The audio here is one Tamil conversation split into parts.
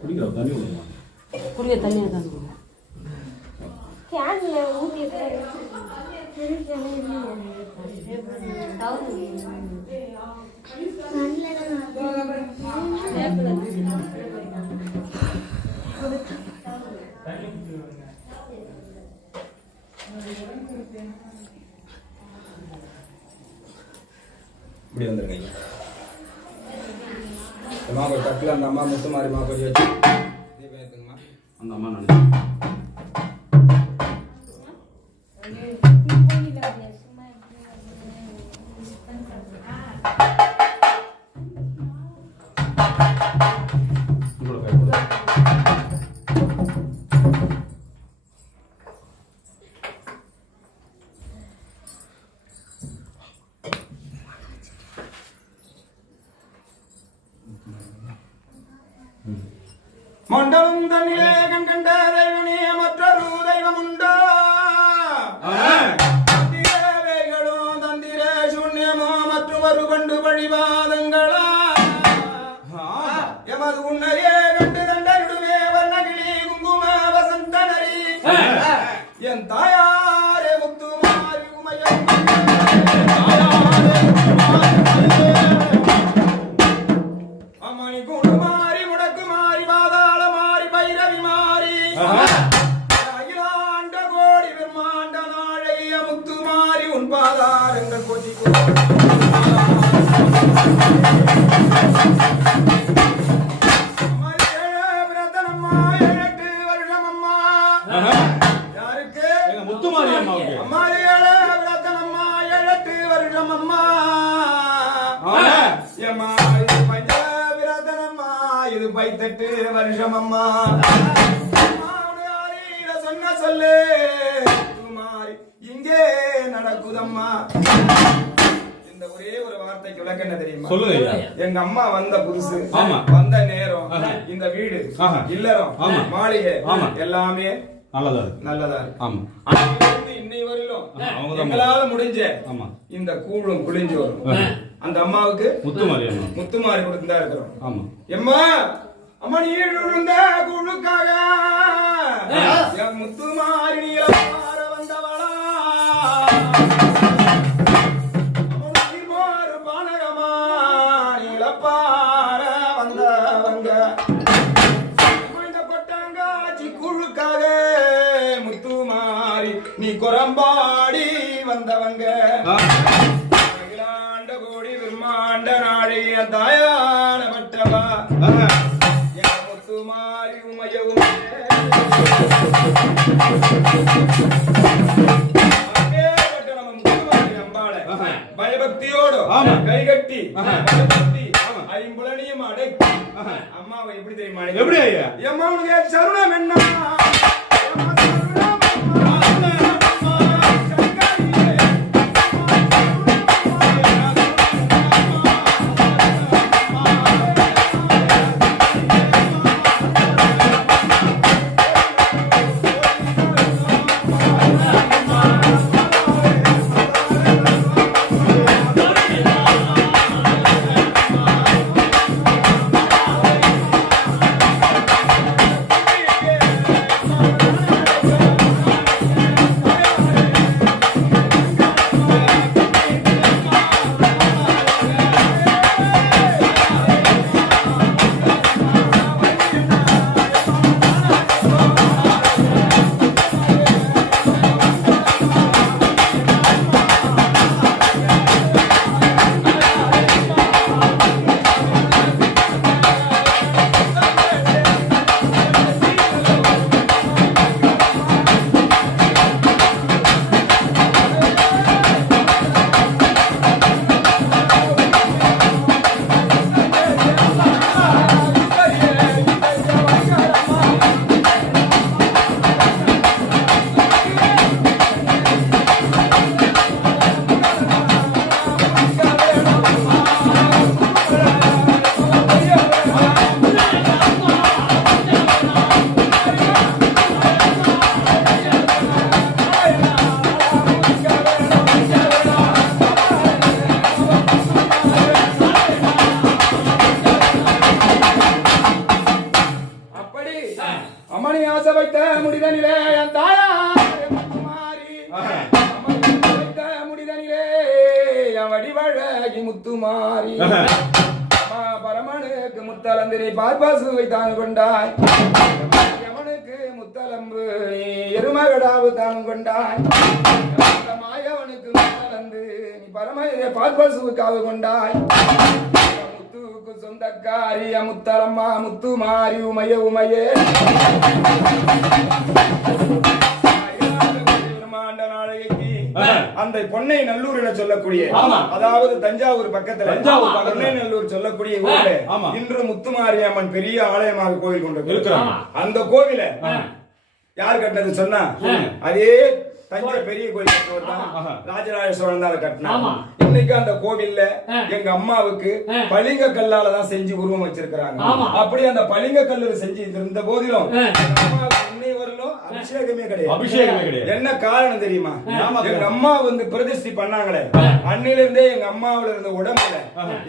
குடிக்கிற தண்ணி விடுமா? குடிக்க தண்ணியை தான் கேனில் ஊற்றி இப்படி வந்துருக்கீங்க அம்மா ஒரு தட்டில் அந்த அம்மா முத்து மாறிமா கொஞ்சம் வச்சு தீபம் ஏற்றுங்கம்மா. அந்த அம்மா நினைச்சு மண்டலம் தன்னிலே கண் கண்ட தெய்வனே மற்றொரு தெய்வம் உண்டோ? தந்திரவைகளோ தந்திர சூன்யமோ மற்றொரு பண்டு வழிபாதங்களா எமது உன்னையே கண்டு தண்டருடுமே வர்ணகிளி குங்கும வசந்தனரி என் தாயாரே முத்துமாரி உமையம் அம்மணி கூடு மாறி முடக்கு மாறி பாதாள மாறி பைரவி மாறி அகிலாண்ட கோடி பிரம்மாண்ட நாளைய முத்து மாறி உன் பாதாரங்கள் கொதி முத்துமாரி அம்மாவுக்கு அம்மா 7 வருஷம் அம்மா ஏமா இது பஞ்ச விரதனம்மா இது 18 வருஷம் அம்மா சொன்ன சொல்லு குமாரி இங்கே நடக்குதம்மா. இந்த ஒரே ஒரு வார்த்தைக்கு விளக்கம் என்ன தெரியுமா? சொல்லுங்க. எங்க அம்மா வந்த புதுசு வந்த நேரம் இந்த வீடு இல்லறம் மாளிகை எல்லாமே நல்லதா இருக்கு. இன்னை வரையிலும் எங்களால முடிஞ்ச இந்த கூழும் குளிஞ்சு வரும் அந்த அம்மாவுக்கு முத்துமாரி கொடுத்துதான் இருக்கிறோம். எம்மா அம்மா நீ விழுந்த குழுக்காக என் முத்துமாரி நீளப்பார வந்தவளா ஒரு பானகமா நீளப்பார வந்தவங்க இந்த கொட்டாங்காச்சி குழுக்காக முத்துமாரி நீ குரம்பாடி வந்தவங்க அகிலாண்ட கோடி பிரம்மாண்ட நாளைய தாயான பட்டவா என் முத்துமாரி உமையவும் பயபக்தியோடு கைகட்டி ஐம்புலனியும் அடக்கி அம்மாவை எப்படி தெரியுமா? எப்படி ஐயா? எம்மா உனக்கு சருணம் என்ன? வைத்த முடிதனிலே என் தாயார் முத்துமாரி வைத்த முடிதனிலே என் வடிவழகி முத்துமாரி பரமனுக்கு முத்தலந்திரி பார்ப்பாசு வைத்தான் கொண்டாய் யமனுக்கு முத்தலம்பு நீ எருமகடாவு தான் கொண்டாய் மாயவனுக்கு முத்தலந்து நீ பரம பார்ப்பாசுக்காக கொண்டாய் முத்துக்கு சொந்தக்காரிய முத்தலம்மா முத்துமாரி உமைய உமையே அந்த பொன்னை நல்லூர் என சொல்லக்கூடிய அதாவது தஞ்சாவூர் பக்கத்துல பொன்னை நல்லூர் சொல்லக்கூடிய ஊர்ல இன்று முத்துமாரியம்மன் பெரிய ஆலயமாக கோவில் கொண்டு அந்த கோவில யார் கட்டினது சொன்னா அதே தஞ்சை பெரிய கோயில் கட்டுவர் தான் ராஜராஜ சோழன் தான் கட்டினா. இன்னைக்கு அந்த கோவில்ல எங்க அம்மாவுக்கு பளிங்க கல்லால தான் செஞ்சு உருவம் வச்சிருக்கிறாங்க. அப்படி அந்த பளிங்க கல்லு செஞ்சு இருந்த போதிலும் இன்னை வரலும் அபிஷேகமே கிடையாது. என்ன காரணம் தெரியுமா? எங்க அம்மா வந்து பிரதிஷ்டி பண்ணாங்களே அன்னில இருந்தே எங்க அம்மாவுல இருந்த உடம்புல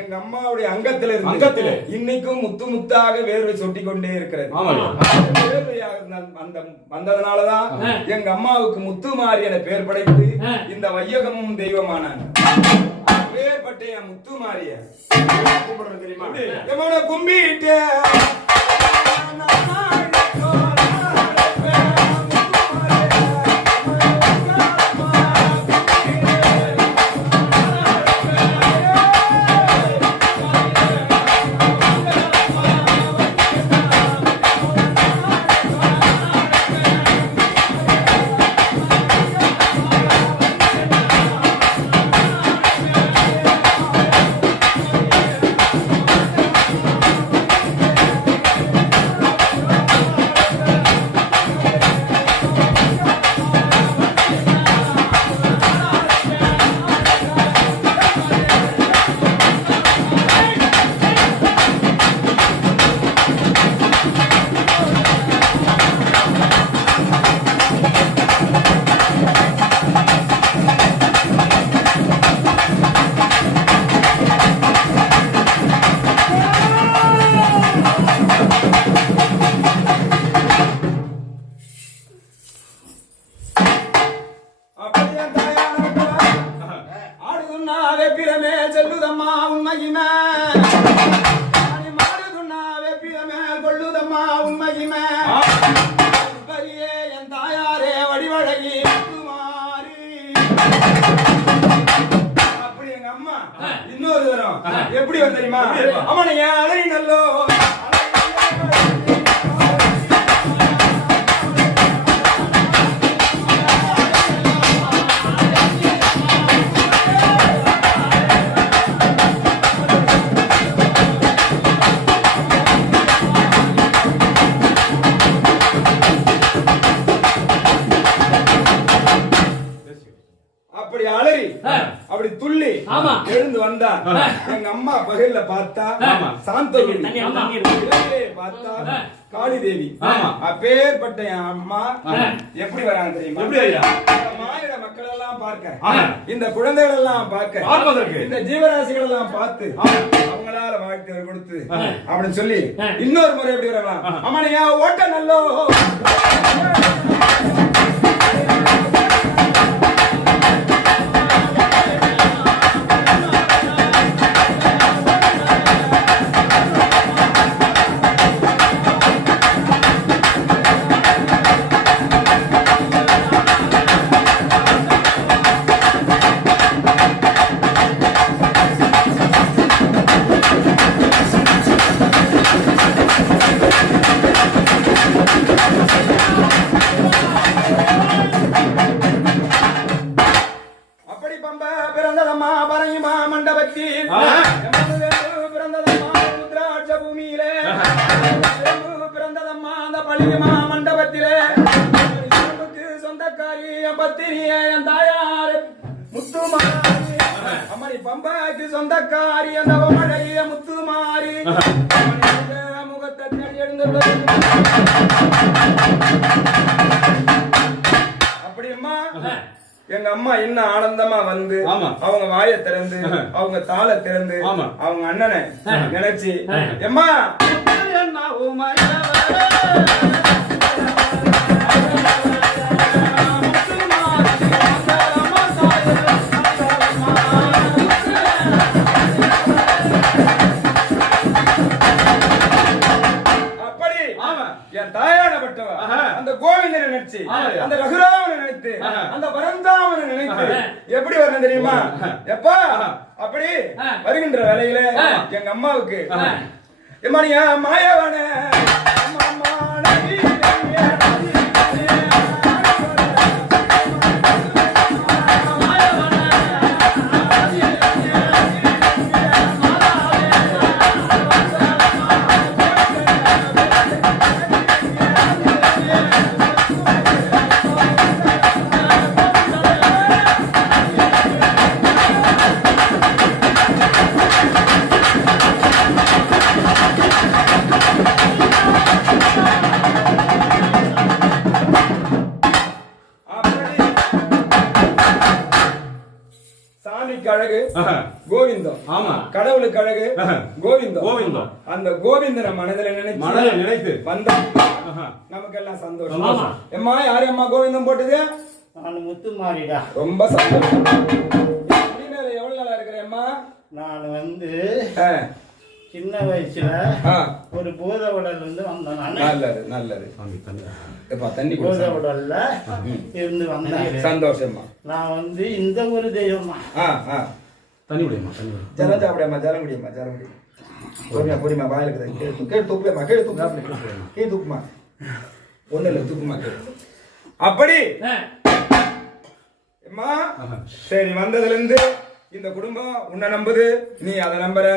எங்க அம்மாவுடைய அங்கத்துல இருந்து இன்னைக்கும் முத்து முத்தாக வேர்வை சொட்டி கொண்டே இருக்கிறது. வந்ததுனாலதான் எங்க அம்மாவுக்கு முத்துமாரி என பெயர் படைத்து இந்த வையகமும் தெய்வமானாங்க. பேர்பட்ட என் முத்துமாரிய கூப்பிடுறது தெரியுமா? எவனை கும்பிட்டு வெப்பிரமே செல்லுதம்மா உண்மையுமே மாடுதுன்னா வெப்பிரமே கொள்ளுதம்மா உண்மையுமே என் தாயாரே வடிவழகி முத்துமாரி. அப்படி எங்க அம்மா இன்னொரு தரம் எப்படி வந்து தெரியுமா? அவனை அலை நல்லோ அப்படி துள்ளி எழுந்து வந்தா எங்க அம்மா பகல்ல பார்த்தா சாந்தோவி பார்த்தா காளி தேவி. அப்பேற்பட்ட என் அம்மா எப்படி வராங்க தெரியுமா? மாநில மக்கள் எல்லாம் பார்க்க, இந்த குழந்தைகள் எல்லாம் பார்க்க, இந்த ஜீவராசிகள் எல்லாம் பார்த்து அவங்களால வாழ்த்து கொடுத்து அப்படின்னு சொல்லி இன்னொரு முறை எப்படி வரலாம்? அம்மனையா ஓட்ட நல்லோ பிறந்ததம்மா பரங்கிமா மண்டபத்தில் பிறந்ததம்மா ருத்ராட்ச பூமியிலே பிறந்ததம்மா அந்த பள்ளிமா மண்டபத்திலே சொந்தக்காரி பத்தினியே என் தாயார் முத்துமாரி. அம்மணி பம்பாக்கு சொந்தக்காரி அந்த மழைய முத்துமாரி முகத்தை தேடி எழுந்துள்ளது. அப்படியம்மா எங்க அம்மா இன்னும் ஆனந்தமா வந்து அவங்க வாயை திறந்து அவங்க தாளை திறந்து அவங்க அண்ணனை நினைச்சு எம்மா நினைச்சு அந்த ரகுராமனை நினைத்து அந்த பரந்தாமனை நினைத்து எப்படி வரணும் தெரியுமா? எப்பா அப்படி வருகின்ற வேலையில எங்க அம்மாவுக்கு எம்மானியா மாயவன அழகு கோவிந்தம். ஆமா, கடவுளுக்கு அழகு கோவிந்தம். கோவிந்தம் அந்த கோவிந்தனை மனதில் நினைத்து வந்தா நமக்கு எல்லாம் சந்தோஷம். எம்மா யாரு அம்மா கோவிந்தம் போட்டது? நான் முத்துமாரிடா. ரொம்ப சந்தோஷம். எவ்வளவு நாளா இருக்கிறேம்மா? நான் சின்ன வயசுல ஒரு பூத உடல் வந்தேன். நல்லது நல்லது. தண்ணி பூத உடல்ல இருந்து வந்தேன். சந்தோஷமா. நான் இந்த ஒரு தெய்வமா. தண்ணி குடியம்மா, ஜலம் சாப்பிடியம்மா, ஜலம் குடியம்மா, ஜலம் குடி. பொறுமையா பொறுமையா வாயில கேட்டு தூக்குமா, கேட்டு தூக்குமா. ஒண்ணு இல்ல, தூக்குமா கேடு. அப்படி அம்மா சரி, வந்ததுல இருந்து இந்த குடும்பம் உன்னை நம்புது, நீ அதை நம்புற.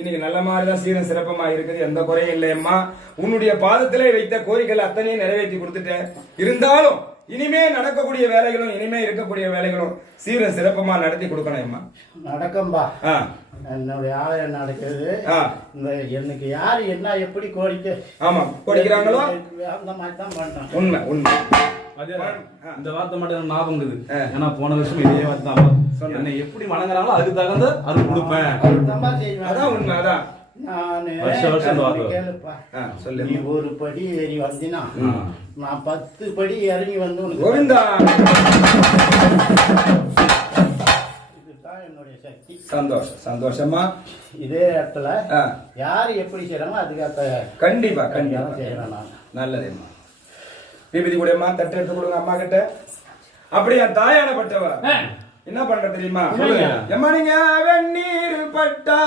இன்னைக்கு நல்ல மாதிரிதான் சீரம் சிறப்பமா இருக்குது, எந்த குறையும் இல்லையம்மா. உன்னுடைய பாதத்திலே வைத்த கோரிக்கைகள் அத்தனையும் நிறைவேற்றி கொடுத்துட்டேன். இருந்தாலும் இனிமே நடக்கக்கூடிய வேலைகளும் இனிமே இருக்கக்கூடிய வேலைகளும் சீரம் சிறப்பமா நடத்தி கொடுக்கணும் அம்மா. நடக்கும்பா. என்னுடைய ஆலயம் நடக்குது. எனக்கு யாரு என்ன எப்படி கோரிக்கை கோரிக்கிறாங்களோ அந்த மாதிரி தான் பண்றேன். உண்மை உண்மை. இந்த வார்த்தை மட்டும் ஞாபகம் இருக்குது. ஏன்னா போன வருஷம் இதே வார்த்தை தான் என்னை எப்படி வணங்குறாங்களோ அதுக்கு தகுந்த அருள் கொடுப்பேன். அதான் உண்மை. அதான் நீ ஒரு படி ஏறி வந்தினா நான் 10 படி இறங்கி வந்து உனக்கு கோவிந்தா. இதுதான் என்னுடைய சக்தி. சந்தோஷம் சந்தோஷமா. இதே இடத்துல யாரு எப்படி செய்யறாங்களோ அதுக்காக கண்டிப்பா கண்டிப்பா செய்யறேன் நான். நல்லதும்மா. விபதி கூடமா தட்டு எடுத்து கொடுங்க அம்மா கிட்ட. அப்படி என் தாயானப்பட்டவ என்ன பண்ற தெரியுமா? எம்மா நீங்க வெந்நீர் பட்டா